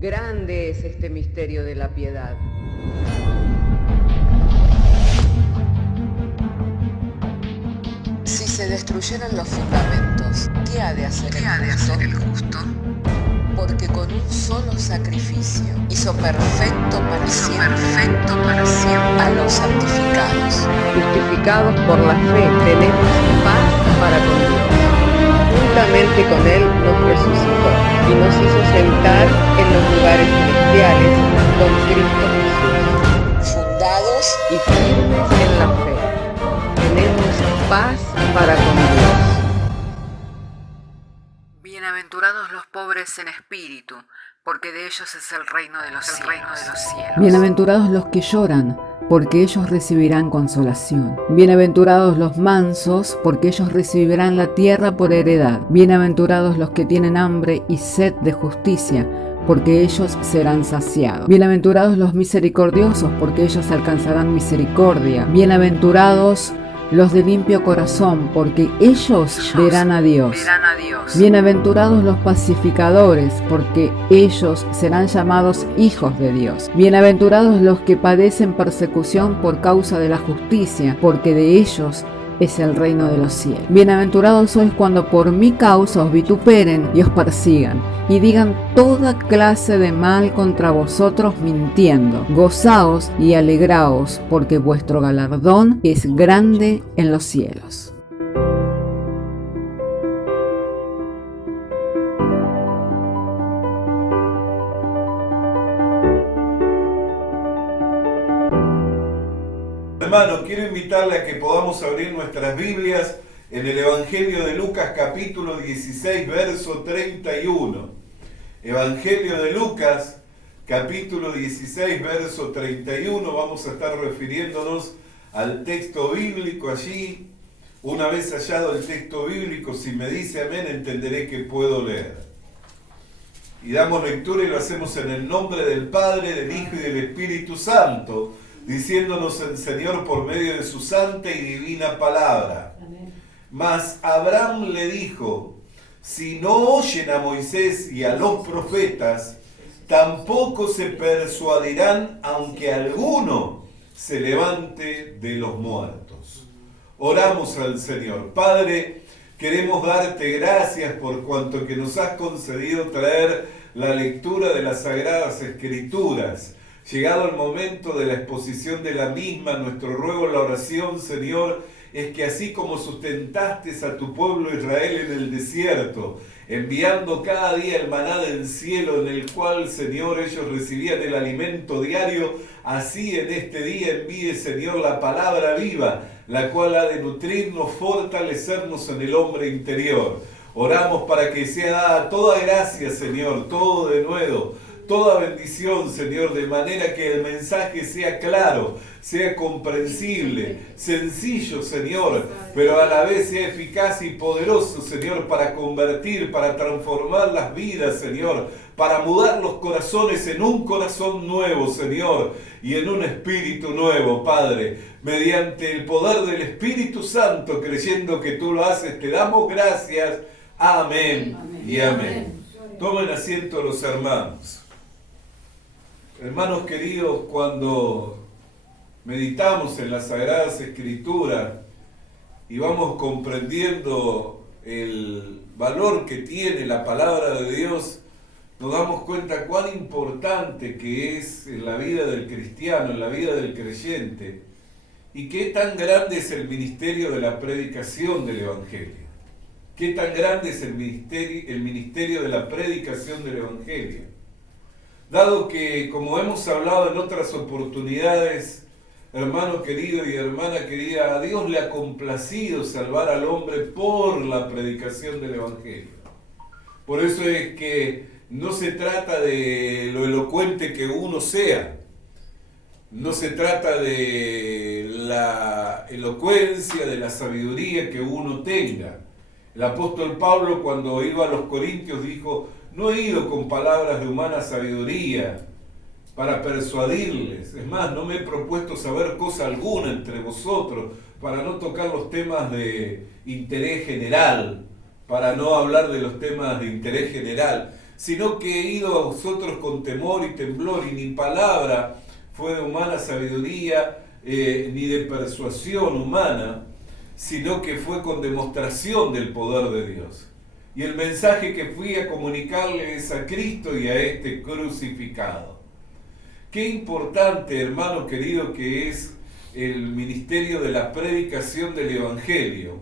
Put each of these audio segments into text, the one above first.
Grande es este misterio de la piedad. Si se destruyeran los fundamentos, ¿qué ha de hacer el justo? Porque con un solo sacrificio hizo perfecto para siempre a los santificados. Justificados por la fe, tenemos paz para con Dios. Juntamente con Él nos resucitó y nos hizo sentar en los lugares celestiales con Cristo Jesús. Fundados Y firmes en la fe, tenemos paz para con Dios. Bienaventurados los pobres en espíritu, porque de ellos es el reino de los cielos. Bienaventurados los que lloran, porque ellos recibirán consolación. Bienaventurados los mansos, porque ellos recibirán la tierra por heredad. Bienaventurados los que tienen hambre y sed de justicia, porque ellos serán saciados. Bienaventurados los misericordiosos, porque ellos alcanzarán misericordia. Bienaventurados los de limpio corazón, porque ellos verán a Dios. Bienaventurados los pacificadores, porque ellos serán llamados hijos de Dios. Bienaventurados los que padecen persecución por causa de la justicia, porque de ellos es el reino de los cielos. Bienaventurados sois cuando por mi causa os vituperen y os persigan, y digan toda clase de mal contra vosotros mintiendo. Gozaos y alegraos, porque vuestro galardón es grande en los cielos. Hermano, quiero invitarle a que podamos abrir nuestras Biblias en el Evangelio de Lucas capítulo 16, verso 31. Evangelio de Lucas capítulo 16, verso 31. Vamos a estar refiriéndonos al texto bíblico allí. Una vez hallado el texto bíblico, si me dice amén, entenderé que puedo leer. Y damos lectura y lo hacemos en el nombre del Padre, del Hijo y del Espíritu Santo, diciéndonos el Señor por medio de su santa y divina palabra. Amén. Mas Abraham le dijo: si no oyen a Moisés y a los profetas, tampoco se persuadirán, aunque alguno se levante de los muertos. Oramos al Señor. Padre, queremos darte gracias por cuanto que nos has concedido traer la lectura de las Sagradas Escrituras. Llegado el momento de la exposición de la misma, nuestro ruego en la oración, Señor, es que así como sustentaste a tu pueblo Israel en el desierto, enviando cada día el maná del cielo en el cual, Señor, ellos recibían el alimento diario, así en este día envíe, Señor, la palabra viva, la cual ha de nutrirnos, fortalecernos en el hombre interior. Oramos para que sea dada toda gracia, Señor, todo de nuevo, toda bendición, Señor, de manera que el mensaje sea claro, sea comprensible, sencillo, Señor, pero a la vez sea eficaz y poderoso, Señor, para convertir, para transformar las vidas, Señor, para mudar los corazones en un corazón nuevo, Señor, y en un espíritu nuevo, Padre. Mediante el poder del Espíritu Santo, creyendo que tú lo haces, te damos gracias. Amén, y amén. Tomen asiento los hermanos. Hermanos queridos, cuando meditamos en las Sagradas Escrituras y vamos comprendiendo el valor que tiene la palabra de Dios, nos damos cuenta cuán importante que es en la vida del cristiano, en la vida del creyente, y qué tan grande es el ministerio de la predicación del Evangelio. Qué tan grande es el ministerio de la predicación del Evangelio. Dado que, como hemos hablado en otras oportunidades, hermano querido y hermana querida, a Dios le ha complacido salvar al hombre por la predicación del Evangelio. Por eso es que no se trata de lo elocuente que uno sea, no se trata de la elocuencia, de la sabiduría que uno tenga. El apóstol Pablo, cuando iba a los Corintios, dijo: no he ido con palabras de humana sabiduría para persuadirles. Es más, no me he propuesto saber cosa alguna entre vosotros, para no tocar los temas de interés general, para no hablar de los temas de interés general, sino que he ido a vosotros con temor y temblor, y ni palabra fue de humana sabiduría, ni de persuasión humana, sino que fue con demostración del poder de Dios. Y el mensaje que fui a comunicarle es a Cristo y a este crucificado. Qué importante, hermano querido, que es el ministerio de la predicación del Evangelio,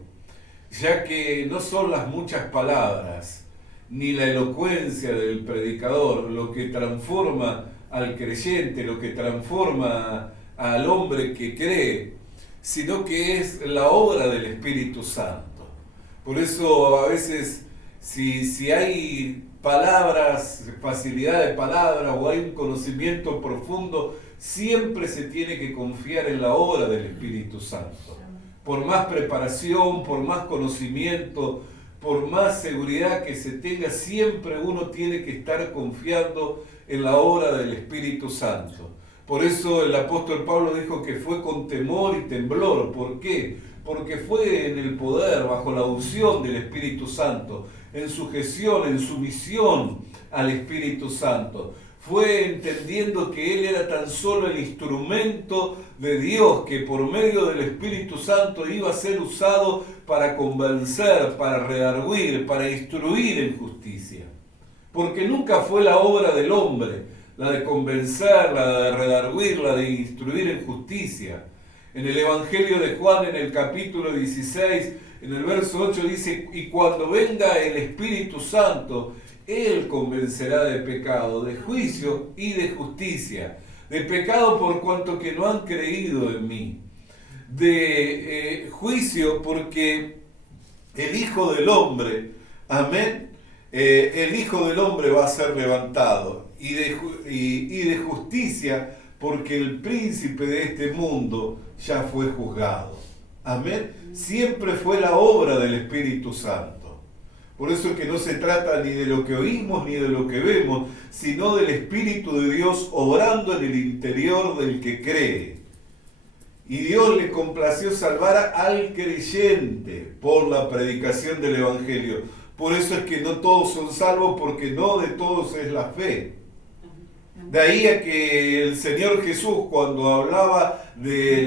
ya que no son las muchas palabras, ni la elocuencia del predicador lo que transforma al creyente, lo que transforma al hombre que cree, sino que es la obra del Espíritu Santo. Por eso a veces si hay palabras, facilidad de palabras o hay un conocimiento profundo, siempre se tiene que confiar en la obra del Espíritu Santo. Por más preparación, por más conocimiento, por más seguridad que se tenga, siempre uno tiene que estar confiando en la obra del Espíritu Santo. Por eso el apóstol Pablo dijo que fue con temor y temblor. ¿Por qué? Porque fue en el poder, bajo la unción del Espíritu Santo, en sujeción, en sumisión al Espíritu Santo. Fue entendiendo que él era tan solo el instrumento de Dios, que por medio del Espíritu Santo iba a ser usado para convencer, para redarguir, para instruir en justicia. Porque nunca fue la obra del hombre, la de convencer, la de redarguir, la de instruir en justicia. En el Evangelio de Juan, en el capítulo 16, en el verso 8 dice: y cuando venga el Espíritu Santo, Él convencerá de pecado, de juicio y de justicia. De pecado por cuanto que no han creído en mí. De juicio porque el Hijo del Hombre, amén, el Hijo del Hombre va a ser levantado. Y de justicia porque el príncipe de este mundo ya fue juzgado. Amén. Siempre fue la obra del Espíritu Santo. Por eso es que no se trata ni de lo que oímos ni de lo que vemos, sino del Espíritu de Dios obrando en el interior del que cree. Y Dios le complació salvar al creyente por la predicación del Evangelio. Por eso es que no todos son salvos, porque no de todos es la fe. De ahí a que el Señor Jesús, cuando hablaba de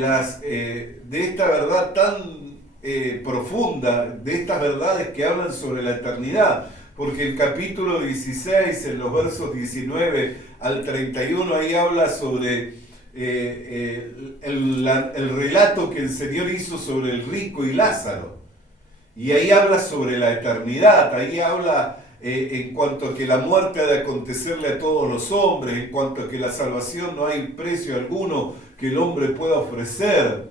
esta verdad tan profunda, de estas verdades que hablan sobre la eternidad, porque el capítulo 16, en los versos 19 al 31, ahí habla sobre el relato que el Señor hizo sobre el rico y Lázaro. Y ahí habla sobre la eternidad, ahí habla en cuanto a que la muerte ha de acontecerle a todos los hombres, en cuanto a que la salvación no hay precio alguno que el hombre pueda ofrecer.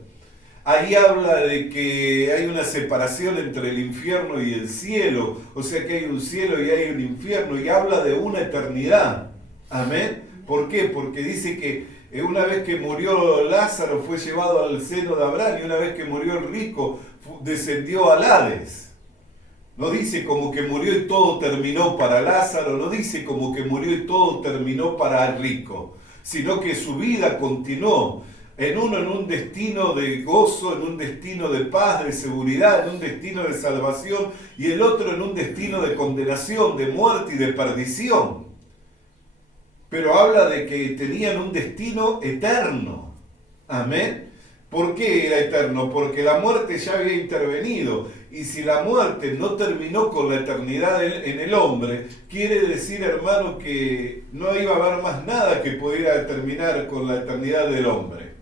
Ahí habla de que hay una separación entre el infierno y el cielo, o sea que hay un cielo y hay un infierno, y habla de una eternidad. Amén. ¿Por qué? Porque dice que una vez que murió Lázaro fue llevado al seno de Abraham, y una vez que murió el rico descendió al Hades. No dice como que murió y todo terminó para Lázaro, no dice como que murió y todo terminó para el rico, sino que su vida continuó, en un destino de gozo, en un destino de paz, de seguridad, en un destino de salvación, y el otro en un destino de condenación, de muerte y de perdición. Pero habla de que tenían un destino eterno. Amén. ¿Por qué era eterno? Porque la muerte ya había intervenido. Y si la muerte no terminó con la eternidad en el hombre, quiere decir, hermano, que no iba a haber más nada que pudiera terminar con la eternidad del hombre.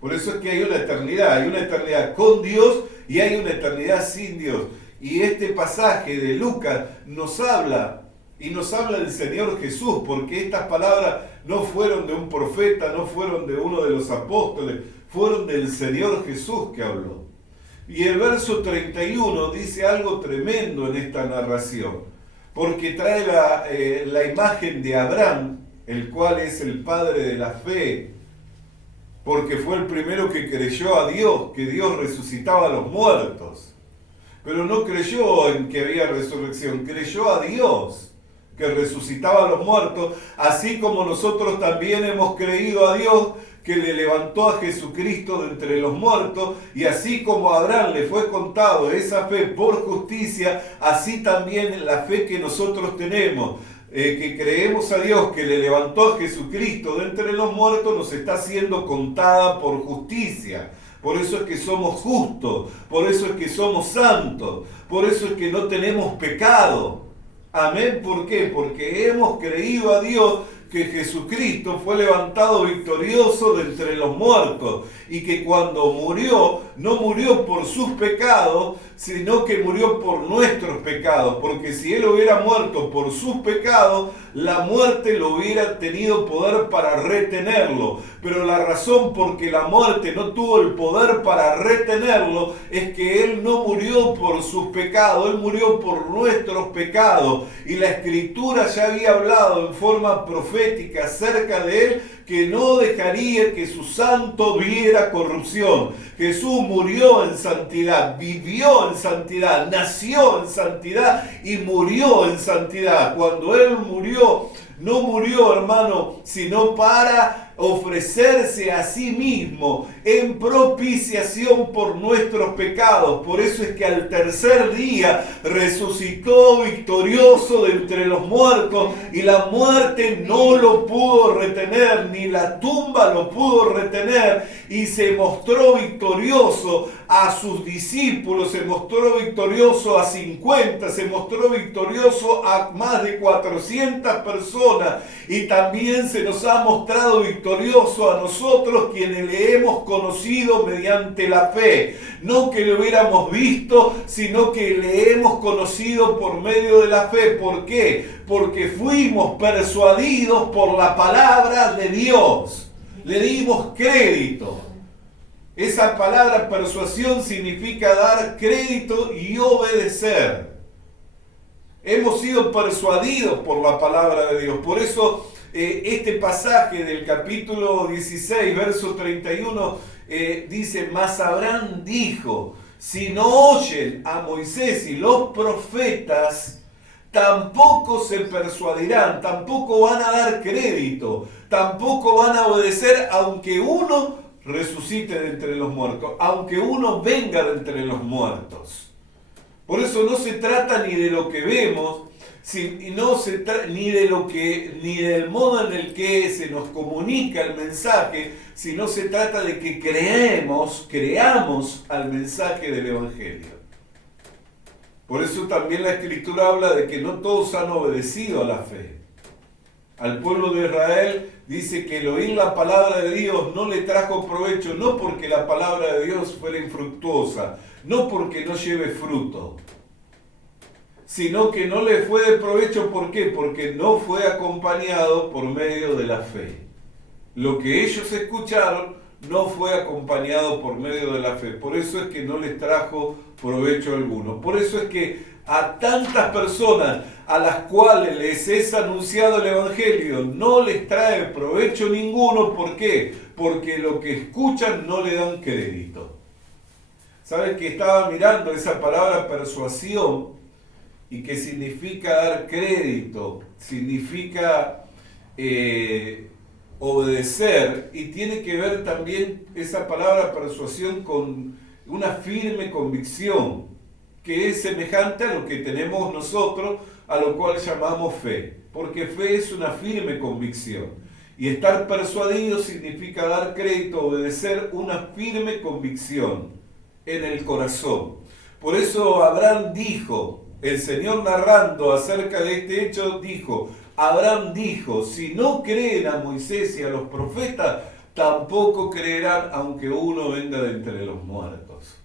Por eso es que hay una eternidad con Dios y hay una eternidad sin Dios. Y este pasaje de Lucas nos habla del Señor Jesús, porque estas palabras no fueron de un profeta, no fueron de uno de los apóstoles, fueron del Señor Jesús que habló. Y el verso 31 dice algo tremendo en esta narración, porque trae la imagen de Abraham, el cual es el padre de la fe, porque fue el primero que creyó a Dios, que Dios resucitaba a los muertos. Pero no creyó en que había resurrección, creyó a Dios, que resucitaba a los muertos, así como nosotros también hemos creído a Dios, que le levantó a Jesucristo de entre los muertos, y así como a Abraham le fue contado esa fe por justicia, así también la fe que nosotros tenemos. que creemos a Dios que le levantó a Jesucristo de entre los muertos, nos está siendo contada por justicia. Por eso es que somos justos, por eso es que somos santos, por eso es que no tenemos pecado. Amén. ¿Por qué? Porque hemos creído a Dios que Jesucristo fue levantado victorioso de entre los muertos y que cuando murió, no murió por sus pecados, sino que murió por nuestros pecados, porque si Él hubiera muerto por sus pecados, la muerte lo hubiera tenido poder para retenerlo. Pero la razón por que la muerte no tuvo el poder para retenerlo es que Él no murió por sus pecados, Él murió por nuestros pecados. Y la Escritura ya había hablado en forma profética acerca de Él, que no dejaría que su santo viera corrupción. Jesús murió en santidad, vivió en santidad, nació en santidad y murió en santidad. Cuando Él murió, no murió, hermano, sino para ofrecerse a sí mismo en propiciación por nuestros pecados. Por eso es que al tercer día resucitó victorioso de entre los muertos y la muerte no lo pudo retener, ni la tumba lo pudo retener, y se mostró victorioso a sus discípulos, se mostró victorioso a 50, se mostró victorioso a más de 400 personas, y también se nos ha mostrado victorioso a nosotros quienes le hemos conocido mediante la fe. No que lo hubiéramos visto, sino que le hemos conocido por medio de la fe. ¿Por qué? Porque fuimos persuadidos por la palabra de Dios. Le dimos crédito. Esa palabra persuasión significa dar crédito y obedecer. Hemos sido persuadidos por la palabra de Dios. Por eso este pasaje del capítulo 16, verso 31, dice: mas Abraham dijo, si no oyen a Moisés y los profetas, tampoco se persuadirán, tampoco van a dar crédito, tampoco van a obedecer, aunque uno resucite de entre los muertos, aunque uno venga de entre los muertos. Por eso no se trata ni de lo que vemos, ni del modo en el que se nos comunica el mensaje, sino se trata de que creamos al mensaje del Evangelio. Por eso también la Escritura habla de que no todos han obedecido a la fe. Al pueblo de Israel dice que el oír la palabra de Dios no le trajo provecho, no porque la palabra de Dios fuera infructuosa, no porque no lleve fruto, sino que no le fue de provecho. ¿Por qué? Porque no fue acompañado por medio de la fe. Lo que ellos escucharon no fue acompañado por medio de la fe. Por eso es que no les trajo provecho alguno. Por eso es que a tantas personas a las cuales les es anunciado el Evangelio no les trae provecho ninguno. ¿Por qué? Porque lo que escuchan no le dan crédito. ¿Sabes que estaba mirando esa palabra persuasión? Y que significa dar crédito, significa obedecer, y tiene que ver también esa palabra persuasión con una firme convicción, que es semejante a lo que tenemos nosotros, a lo cual llamamos fe, porque fe es una firme convicción, y estar persuadido significa dar crédito, obedecer, una firme convicción en el corazón. Por eso Abraham dijo, el Señor narrando acerca de este hecho dijo, Abraham dijo, si no creen a Moisés y a los profetas, tampoco creerán aunque uno venga de entre los muertos.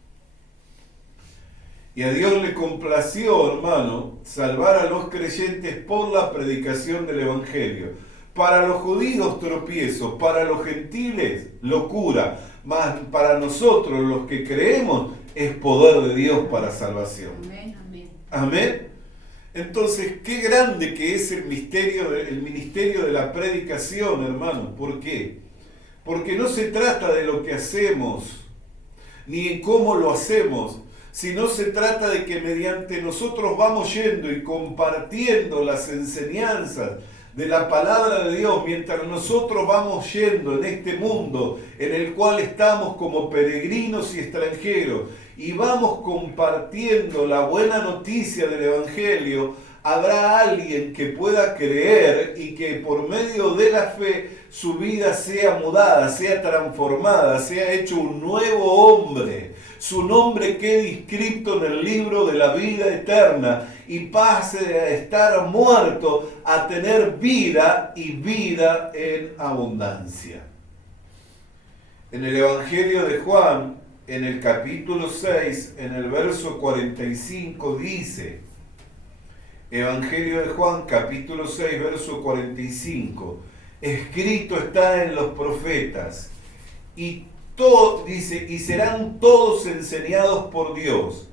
Y a Dios le complació, hermano, salvar a los creyentes por la predicación del Evangelio. Para los judíos tropiezo, para los gentiles locura, mas para nosotros los que creemos es poder de Dios para salvación. Amén. Amén. Entonces, qué grande que es el ministerio de la predicación, hermano. ¿Por qué? Porque no se trata de lo que hacemos, ni en cómo lo hacemos, sino se trata de que mediante nosotros vamos yendo y compartiendo las enseñanzas de la palabra de Dios, mientras nosotros vamos yendo en este mundo en el cual estamos como peregrinos y extranjeros, y vamos compartiendo la buena noticia del Evangelio, habrá alguien que pueda creer y que por medio de la fe su vida sea mudada, sea transformada, sea hecho un nuevo hombre. Su nombre quede inscrito en el libro de la vida eterna y pase a estar muerto a tener vida y vida en abundancia. En el Evangelio de Juan, en el capítulo 6, en el verso 45 dice, Evangelio de Juan, capítulo 6, verso 45, escrito está en los profetas, y dice, y serán todos enseñados por Dios.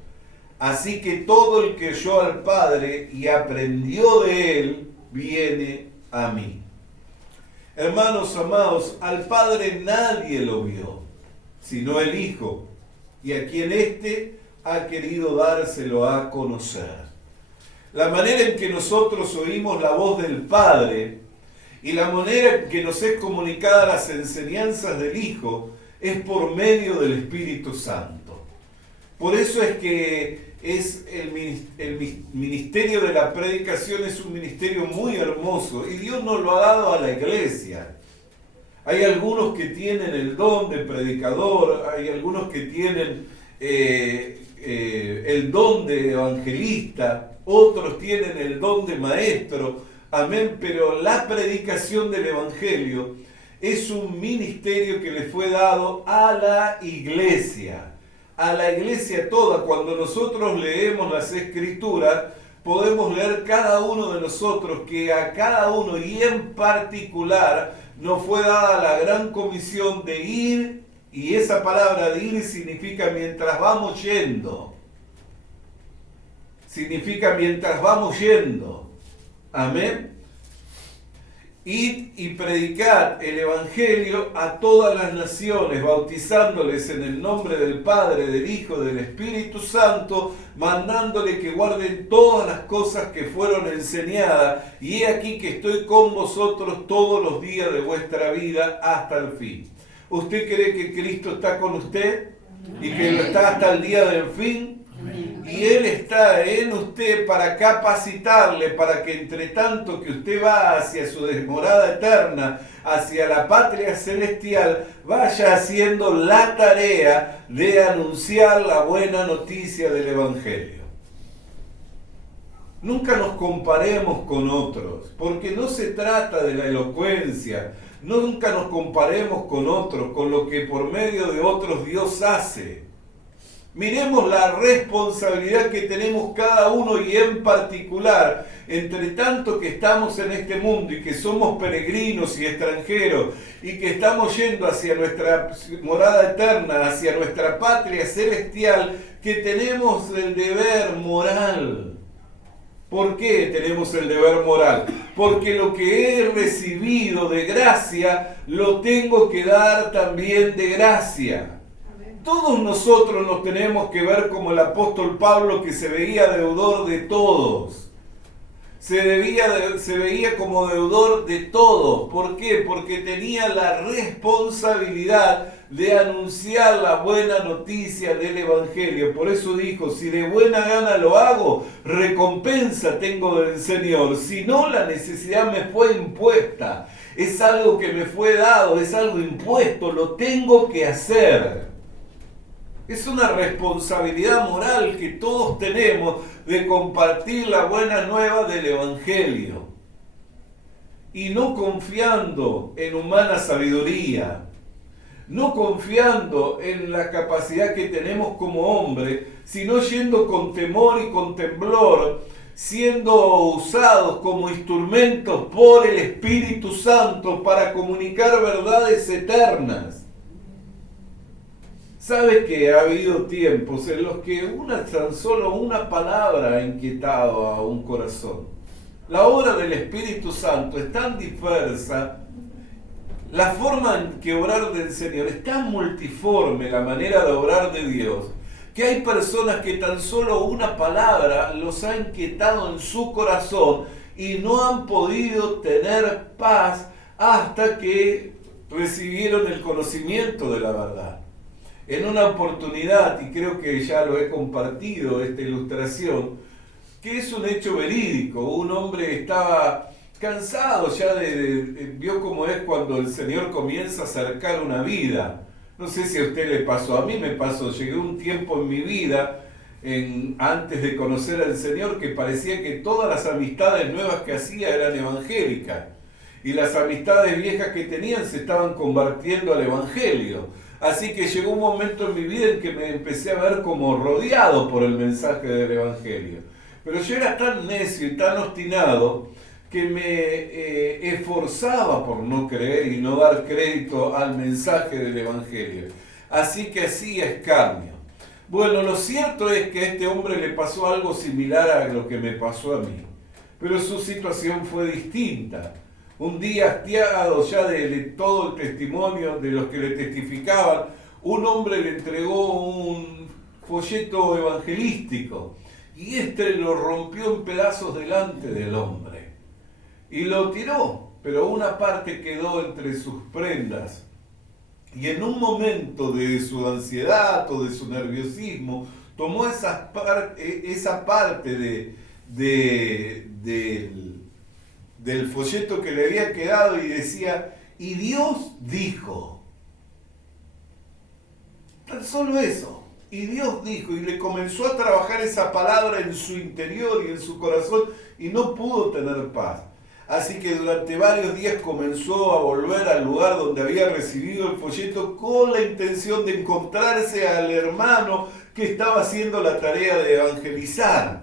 Así que todo el que oyó al Padre y aprendió de él, viene a mí. Hermanos amados, al Padre nadie lo vio, sino el Hijo, y a quien éste ha querido dárselo a conocer. La manera en que nosotros oímos la voz del Padre y la manera en que nos es comunicada las enseñanzas del Hijo es por medio del Espíritu Santo. Por eso es que el ministerio de la predicación es un ministerio muy hermoso y Dios nos lo ha dado a la iglesia. Hay algunos que tienen el don de predicador, hay algunos que tienen el don de evangelista, otros tienen el don de maestro, amén, pero la predicación del evangelio es un ministerio que le fue dado a la iglesia toda. Cuando nosotros leemos las Escrituras, podemos leer cada uno de nosotros que a cada uno y en particular nos fue dada la gran comisión de ir, y esa palabra de ir significa mientras vamos yendo. Significa mientras vamos yendo. Amén. Id y predicad el Evangelio a todas las naciones, bautizándoles en el nombre del Padre, del Hijo, del Espíritu Santo, mandándole que guarden todas las cosas que fueron enseñadas, y he aquí que estoy con vosotros todos los días de vuestra vida hasta el fin. ¿Usted cree que Cristo está con usted y que lo está hasta el día del fin? Y Él está en usted para capacitarle, para que entre tanto que usted va hacia su morada eterna, hacia la patria celestial, vaya haciendo la tarea de anunciar la buena noticia del Evangelio. Nunca nos comparemos con otros, porque no se trata de la elocuencia. Nunca nos comparemos con otros, con lo que por medio de otros Dios hace. Miremos la responsabilidad que tenemos cada uno y en particular, entre tanto que estamos en este mundo y que somos peregrinos y extranjeros y que estamos yendo hacia nuestra morada eterna, hacia nuestra patria celestial, que tenemos el deber moral. ¿Por qué tenemos el deber moral? Porque lo que he recibido de gracia, lo tengo que dar también de gracia. Todos nosotros nos tenemos que ver como el apóstol Pablo, que se veía deudor de todos. Se veía como deudor de todos. ¿Por qué? Porque tenía la responsabilidad de anunciar la buena noticia del Evangelio. Por eso dijo, si de buena gana lo hago, recompensa tengo del Señor. Si no, la necesidad me fue impuesta. Es algo que me fue dado, es algo impuesto, lo tengo que hacer. Es una responsabilidad moral que todos tenemos de compartir la buena nueva del Evangelio. Y no confiando en humana sabiduría, no confiando en la capacidad que tenemos como hombre, sino yendo con temor y con temblor, siendo usados como instrumentos por el Espíritu Santo para comunicar verdades eternas. ¿Sabe que ha habido tiempos en los que tan solo una palabra ha inquietado a un corazón? La obra del Espíritu Santo es tan diversa, la forma en que obrar del Señor es tan multiforme, la manera de obrar de Dios, que hay personas que tan solo una palabra los ha inquietado en su corazón y no han podido tener paz hasta que recibieron el conocimiento de la verdad. En una oportunidad, y creo que ya lo he compartido, esta ilustración, que es un hecho verídico. Un hombre estaba cansado ya vio cómo es cuando el Señor comienza a acercar una vida. No sé si a usted le pasó, a mí me pasó, llegué un tiempo en mi vida, antes de conocer al Señor, que parecía que todas las amistades nuevas que hacía eran evangélicas, y las amistades viejas que tenían se estaban convirtiendo al Evangelio. Así que llegó un momento en mi vida en que me empecé a ver como rodeado por el mensaje del Evangelio. Pero yo era tan necio y tan obstinado que me esforzaba por no creer y no dar crédito al mensaje del Evangelio. Así que hacía escarnio. Bueno, lo cierto es que a este hombre le pasó algo similar a lo que me pasó a mí, pero su situación fue distinta. Un día, hastiado ya de todo el testimonio de los que le testificaban, un hombre le entregó un folleto evangelístico y este lo rompió en pedazos delante del hombre y lo tiró, pero una parte quedó entre sus prendas. Y en un momento de su ansiedad o de su nerviosismo, tomó esa parte del folleto que le había quedado y decía, y Dios dijo. Tan solo eso. Y Dios dijo, y le comenzó a trabajar esa palabra en su interior y en su corazón, y no pudo tener paz. Así que durante varios días comenzó a volver al lugar donde había recibido el folleto con la intención de encontrarse al hermano que estaba haciendo la tarea de evangelizar.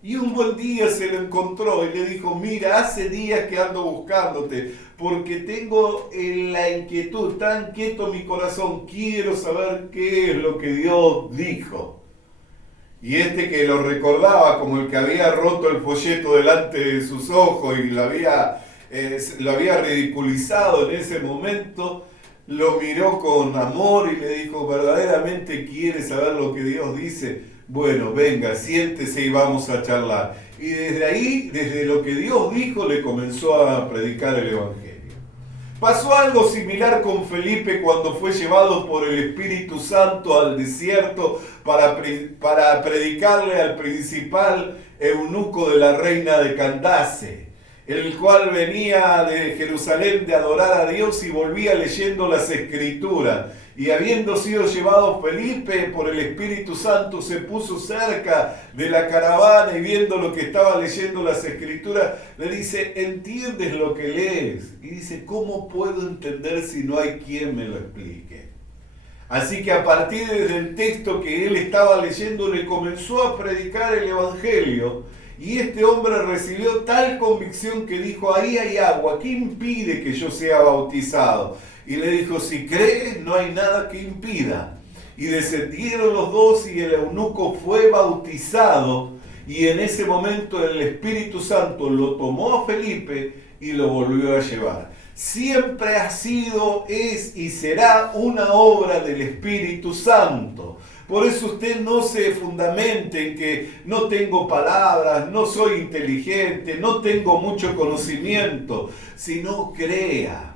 Y un buen día se lo encontró y le dijo, mira, hace días que ando buscándote porque tengo la inquietud, está inquieto mi corazón, quiero saber qué es lo que Dios dijo. Y este que lo recordaba como el que había roto el folleto delante de sus ojos y lo había ridiculizado en ese momento, lo miró con amor y le dijo, ¿verdaderamente quiere saber lo que Dios dice? Bueno, venga, siéntese y vamos a charlar. Y desde ahí, desde lo que Dios dijo, le comenzó a predicar el Evangelio. Pasó algo similar con Felipe cuando fue llevado por el Espíritu Santo al desierto para predicarle al principal eunuco de la reina de Candace, el cual venía de Jerusalén de adorar a Dios y volvía leyendo las Escrituras. Y habiendo sido llevado Felipe por el Espíritu Santo, se puso cerca de la caravana y viendo lo que estaba leyendo las Escrituras, le dice, ¿entiendes lo que lees? Y dice, ¿cómo puedo entender si no hay quien me lo explique? Así que a partir del texto que él estaba leyendo, le comenzó a predicar el Evangelio. Y este hombre recibió tal convicción que dijo, ahí hay agua, ¿qué impide que yo sea bautizado? Y le dijo, si crees, no hay nada que impida. Y descendieron los dos y el eunuco fue bautizado. Y en ese momento el Espíritu Santo lo tomó a Felipe y lo volvió a llevar. Siempre ha sido, es y será una obra del Espíritu Santo. Por eso usted no se fundamente en que no tengo palabras, no soy inteligente, no tengo mucho conocimiento, sino crea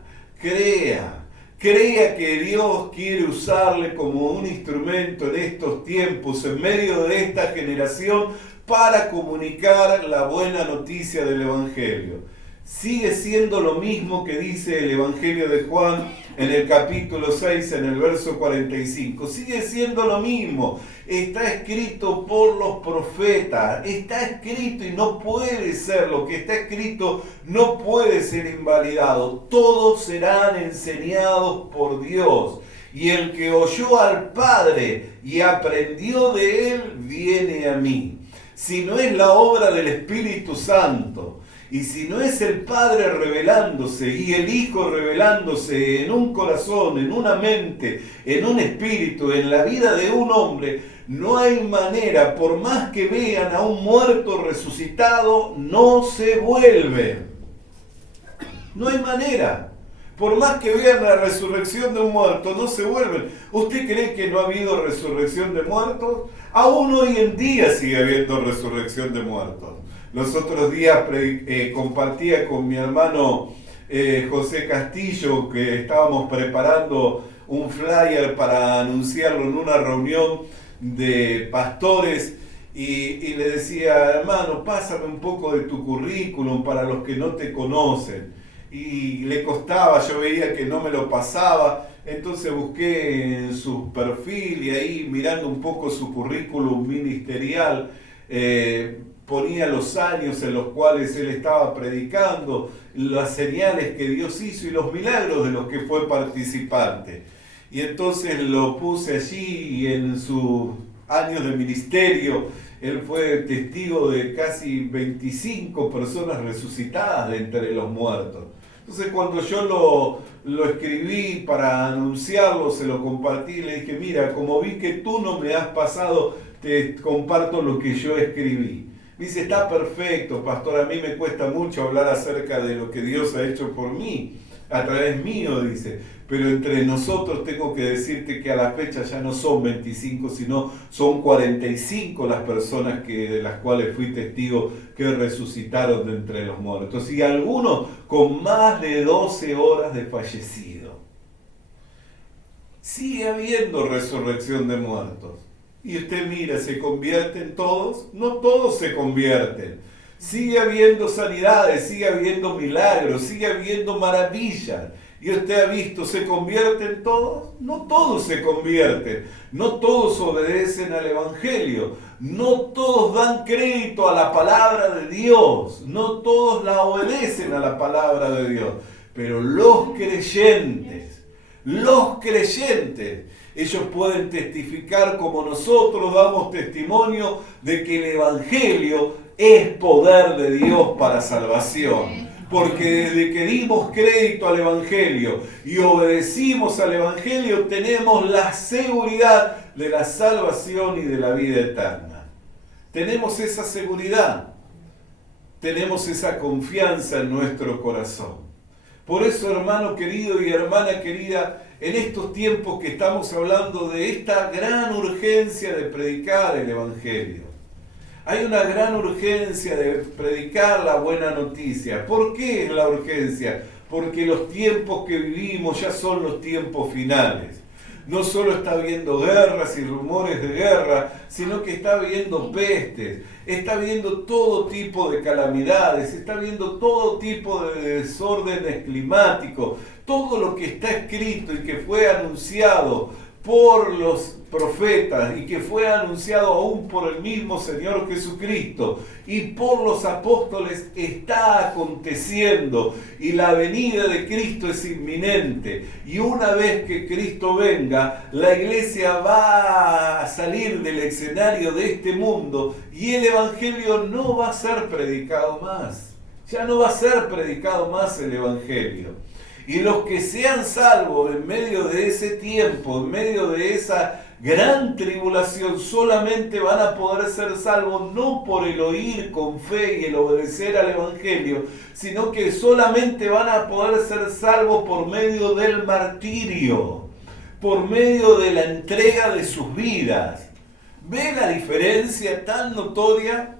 que Dios quiere usarle como un instrumento en estos tiempos, en medio de esta generación, para comunicar la buena noticia del Evangelio. Sigue siendo lo mismo que dice el Evangelio de Juan en el capítulo 6, en el verso 45. Sigue siendo lo mismo. Está escrito por los profetas. Está escrito y no puede ser. Lo que está escrito no puede ser invalidado. Todos serán enseñados por Dios. Y el que oyó al Padre y aprendió de él, viene a mí. Si no es la obra del Espíritu Santo, y si no es el Padre revelándose y el Hijo revelándose en un corazón, en una mente, en un espíritu, en la vida de un hombre, no hay manera, por más que vean a un muerto resucitado, no se vuelven. No hay manera. Por más que vean la resurrección de un muerto, no se vuelven. ¿Usted cree que no ha habido resurrección de muertos? Aún hoy en día sigue habiendo resurrección de muertos. Los otros días compartía con mi hermano José Castillo que estábamos preparando un flyer para anunciarlo en una reunión de pastores y le decía, hermano, pásame un poco de tu currículum para los que no te conocen. Y le costaba, yo veía que no me lo pasaba, entonces busqué en su perfil y ahí mirando un poco su currículum ministerial, ponía los años en los cuales él estaba predicando, las señales que Dios hizo y los milagros de los que fue participante. Y entonces lo puse allí y en sus años de ministerio, él fue testigo de casi 25 personas resucitadas de entre los muertos. Entonces cuando yo lo escribí para anunciarlo, se lo compartí y le dije, mira, como vi que tú no me has pasado, te comparto lo que yo escribí. Dice, está perfecto, pastor, a mí me cuesta mucho hablar acerca de lo que Dios ha hecho por mí, a través mío, dice, pero entre nosotros tengo que decirte que a la fecha ya no son 25, sino son 45 las personas de las cuales fui testigo que resucitaron de entre los muertos, y algunos con más de 12 horas de fallecido. Sigue habiendo resurrección de muertos. Y usted mira, ¿se convierten todos? No todos se convierten. Sigue habiendo sanidades, sigue habiendo milagros, sigue habiendo maravillas. Y usted ha visto, ¿se convierten todos? No todos se convierten. No todos obedecen al Evangelio. No todos dan crédito a la palabra de Dios. No todos la obedecen a la palabra de Dios. Pero los creyentes, ellos pueden testificar como nosotros damos testimonio de que el Evangelio es poder de Dios para salvación. Porque desde que dimos crédito al Evangelio y obedecimos al Evangelio, tenemos la seguridad de la salvación y de la vida eterna. Tenemos esa seguridad, tenemos esa confianza en nuestro corazón. Por eso, hermano querido y hermana querida, en estos tiempos que estamos hablando de esta gran urgencia de predicar el Evangelio, hay una gran urgencia de predicar la buena noticia. ¿Por qué es la urgencia? Porque los tiempos que vivimos ya son los tiempos finales. No solo está habiendo guerras y rumores de guerra, sino que está habiendo pestes, está habiendo todo tipo de calamidades, está habiendo todo tipo de desórdenes climáticos. Todo lo que está escrito y que fue anunciado por los profetas y que fue anunciado aún por el mismo Señor Jesucristo y por los apóstoles está aconteciendo, y la venida de Cristo es inminente, y una vez que Cristo venga, la iglesia va a salir del escenario de este mundo y el Evangelio no va a ser predicado más. Ya no va a ser predicado más el Evangelio. Y los que sean salvos en medio de ese tiempo, en medio de esa gran tribulación, solamente van a poder ser salvos no por el oír con fe y el obedecer al Evangelio, sino que solamente van a poder ser salvos por medio del martirio, por medio de la entrega de sus vidas. ¿Ve la diferencia tan notoria?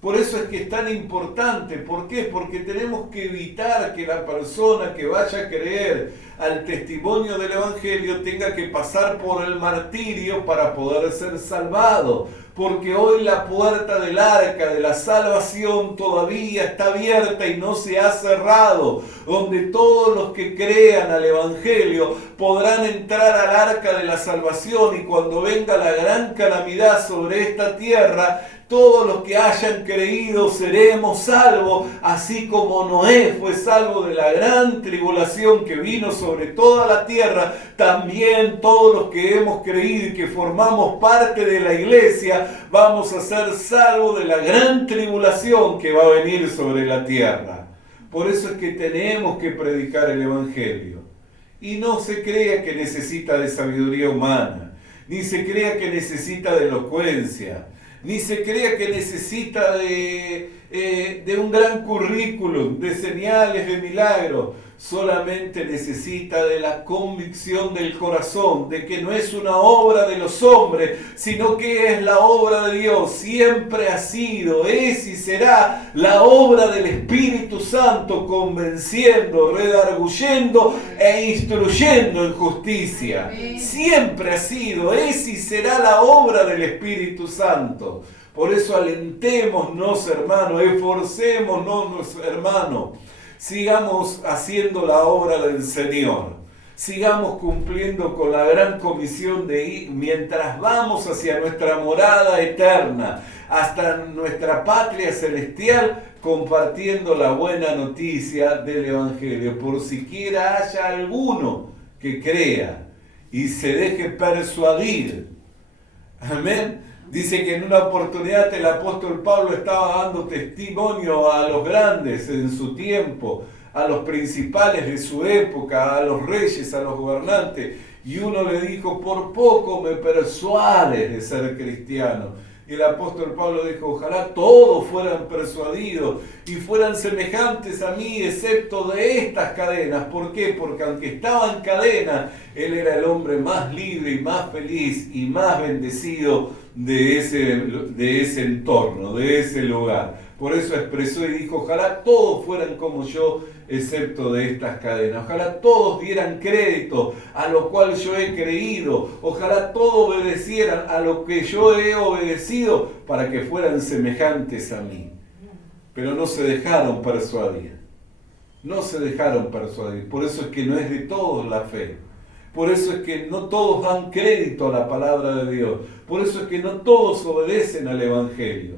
Por eso es que es tan importante. ¿Por qué? Porque tenemos que evitar que la persona que vaya a creer al testimonio del Evangelio tenga que pasar por el martirio para poder ser salvado. Porque hoy la puerta del arca de la salvación todavía está abierta y no se ha cerrado, donde todos los que crean al Evangelio podrán entrar al arca de la salvación, y cuando venga la gran calamidad sobre esta tierra, todos los que hayan creído seremos salvos, así como Noé fue salvo de la gran tribulación que vino sobre toda la tierra. También todos los que hemos creído y que formamos parte de la iglesia vamos a ser salvos de la gran tribulación que va a venir sobre la tierra. Por eso es que tenemos que predicar el Evangelio. Y no se crea que necesita de sabiduría humana, ni se crea que necesita de elocuencia, ni se crea que necesita de un gran currículum, de señales, de milagros. Solamente necesita de la convicción del corazón, de que no es una obra de los hombres, sino que es la obra de Dios. Siempre ha sido, es y será la obra del Espíritu Santo, convenciendo, redarguyendo e instruyendo en justicia. Siempre ha sido, es y será la obra del Espíritu Santo. Por eso alentémonos, hermano, esforcémonos, hermano. Sigamos haciendo la obra del Señor. Sigamos cumpliendo con la gran comisión de ir mientras vamos hacia nuestra morada eterna, hasta nuestra patria celestial, compartiendo la buena noticia del Evangelio, por siquiera haya alguno que crea y se deje persuadir. Amén. Dice que en una oportunidad el apóstol Pablo estaba dando testimonio a los grandes en su tiempo, a los principales de su época, a los reyes, a los gobernantes, y uno le dijo: por poco me persuades de ser cristiano. Y el apóstol Pablo dijo: ojalá todos fueran persuadidos y fueran semejantes a mí, excepto de estas cadenas. ¿Por qué? Porque aunque estaba en cadena, él era el hombre más libre y más feliz y más bendecido de ese entorno, de ese lugar. Por eso expresó y dijo: ojalá todos fueran como yo, excepto de estas cadenas. Ojalá todos dieran crédito a lo cual yo he creído. Ojalá todos obedecieran a lo que yo he obedecido, para que fueran semejantes a mí. Pero no se dejaron persuadir. No se dejaron persuadir. Por eso es que no es de todos la fe. Por eso es que no todos dan crédito a la palabra de Dios. Por eso es que no todos obedecen al Evangelio.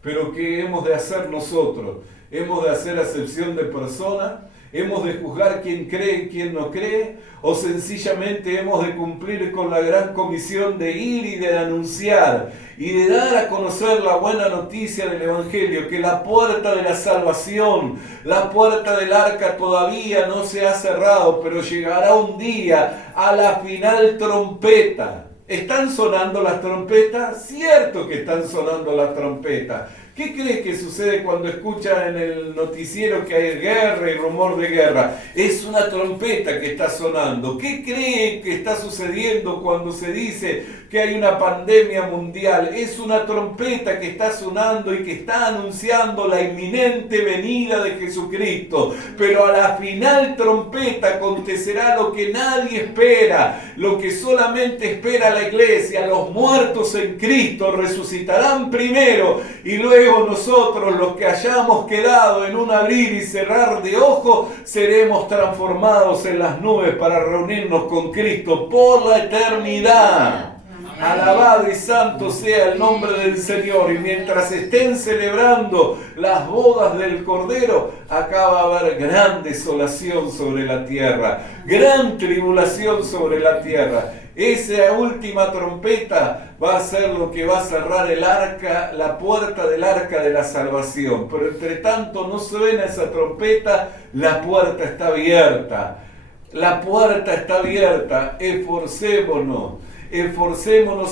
Pero ¿qué hemos de hacer nosotros? ¿Hemos de hacer acepción de personas? ¿Hemos de juzgar quién cree y quién no cree? ¿O sencillamente hemos de cumplir con la gran comisión de ir y de anunciar y de dar a conocer la buena noticia del Evangelio? Que la puerta de la salvación, la puerta del arca todavía no se ha cerrado, pero llegará un día a la final trompeta. ¿Están sonando las trompetas? Cierto que están sonando las trompetas. ¿Qué crees que sucede cuando escuchan en el noticiero que hay guerra y rumor de guerra? Es una trompeta que está sonando. ¿Qué creen que está sucediendo cuando se dice que hay una pandemia mundial? Es una trompeta que está sonando y que está anunciando la inminente venida de Jesucristo. Pero a la final trompeta acontecerá lo que nadie espera, lo que solamente espera la iglesia. Los muertos en Cristo resucitarán primero y luego nosotros, los que hayamos quedado en un abrir y cerrar de ojos, seremos transformados en las nubes para reunirnos con Cristo por la eternidad. Alabado y santo sea el nombre del Señor. Y mientras estén celebrando las bodas del Cordero, acá va a haber gran desolación sobre la tierra, gran tribulación sobre la tierra. Esa última trompeta va a ser lo que va a cerrar el arca, la puerta del arca de la salvación. Pero entre tanto no suena esa trompeta, la puerta está abierta. La puerta está abierta. Esforcémonos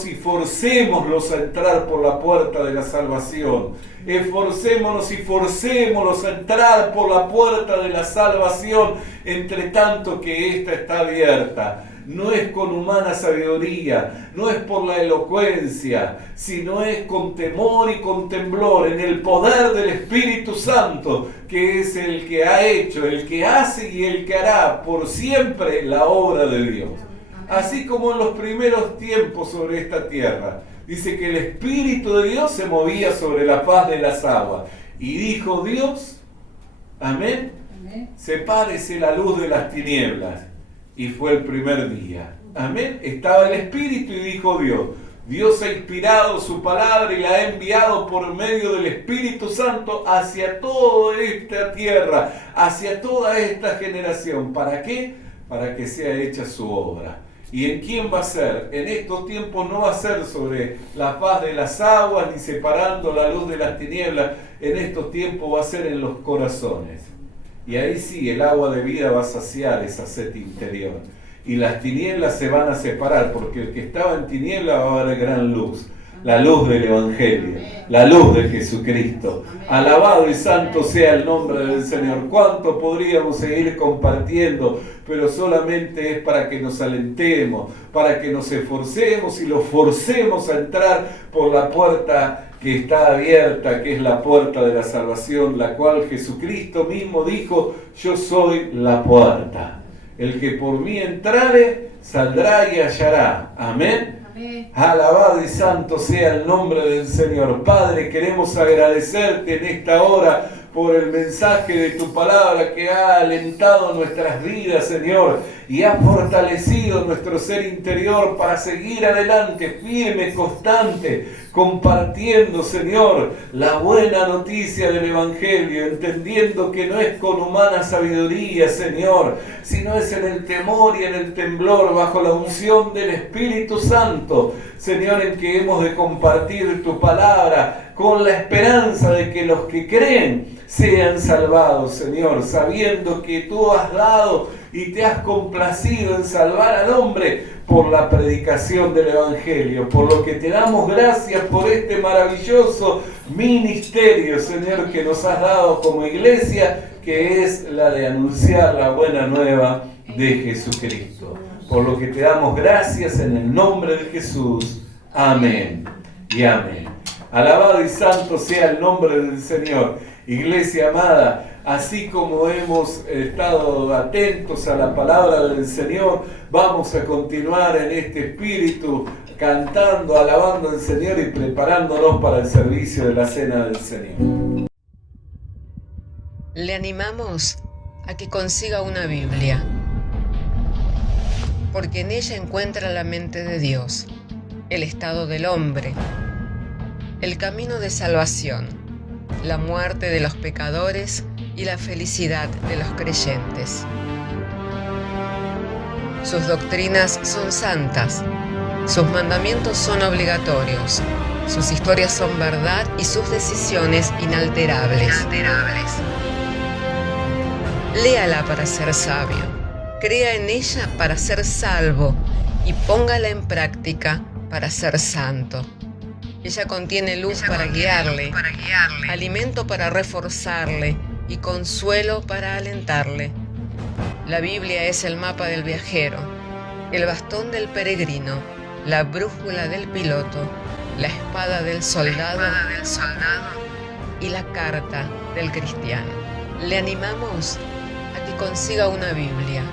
y forcémoslos a entrar por la puerta de la salvación. Esforcémonos y forcémoslos a entrar por la puerta de la salvación, entre tanto que ésta está abierta. No es con humana sabiduría, no es por la elocuencia, sino es con temor y con temblor, en el poder del Espíritu Santo, que es el que ha hecho, el que hace y el que hará por siempre la obra de Dios. Así como en los primeros tiempos sobre esta tierra, dice que el Espíritu de Dios se movía sobre la faz de las aguas. Y dijo Dios, amén, sepárese la luz de las tinieblas. Y fue el primer día. Amén. Estaba el Espíritu y dijo Dios. Dios ha inspirado su palabra y la ha enviado por medio del Espíritu Santo hacia toda esta tierra, hacia toda esta generación. ¿Para qué? Para que sea hecha su obra. ¿Y en quién va a ser? En estos tiempos no va a ser sobre la faz de las aguas ni separando la luz de las tinieblas. En estos tiempos va a ser en los corazones. Y ahí sí, el agua de vida va a saciar esa sed interior. Y las tinieblas se van a separar, porque el que estaba en tinieblas va a haber gran luz. La luz del Evangelio, la luz de Jesucristo. Alabado y santo sea el nombre del Señor. ¿Cuánto podríamos seguir compartiendo? Pero solamente es para que nos alentemos, para que nos esforcemos y los forcemos a entrar por la puerta que está abierta, que es la puerta de la salvación, la cual Jesucristo mismo dijo: yo soy la puerta. El que por mí entrare, saldrá y hallará. Amén. Alabado y santo sea el nombre del Señor. Padre, queremos agradecerte en esta hora por el mensaje de tu palabra que ha alentado nuestras vidas, Señor, y ha fortalecido nuestro ser interior para seguir adelante, firme, constante, compartiendo, Señor, la buena noticia del Evangelio, entendiendo que no es con humana sabiduría, Señor, sino es en el temor y en el temblor, bajo la unción del Espíritu Santo, Señor, en que hemos de compartir tu palabra con la esperanza de que los que creen sean salvados, Señor, sabiendo que tú has dado y te has complacido en salvar al hombre por la predicación del Evangelio, por lo que te damos gracias por este maravilloso ministerio, Señor, que nos has dado como iglesia, que es la de anunciar la buena nueva de Jesucristo. Por lo que te damos gracias en el nombre de Jesús. Amén y amén. Alabado y santo sea el nombre del Señor. Iglesia amada, así como hemos estado atentos a la palabra del Señor, vamos a continuar en este espíritu, cantando, alabando al Señor y preparándonos para el servicio de la cena del Señor. Le animamos a que consiga una Biblia, porque en ella encuentra la mente de Dios, el estado del hombre, el camino de salvación, la muerte de los pecadores y la felicidad de los creyentes. Sus doctrinas son santas, sus mandamientos son obligatorios, sus historias son verdad y sus decisiones inalterables. Léala para ser sabio, crea en ella para ser salvo y póngala en práctica para ser santo. Ella contiene luz para guiarle, alimento para reforzarle y consuelo para alentarle. La Biblia es el mapa del viajero, el bastón del peregrino, la brújula del piloto, la espada del soldado y la carta del cristiano. Le animamos a que consiga una Biblia,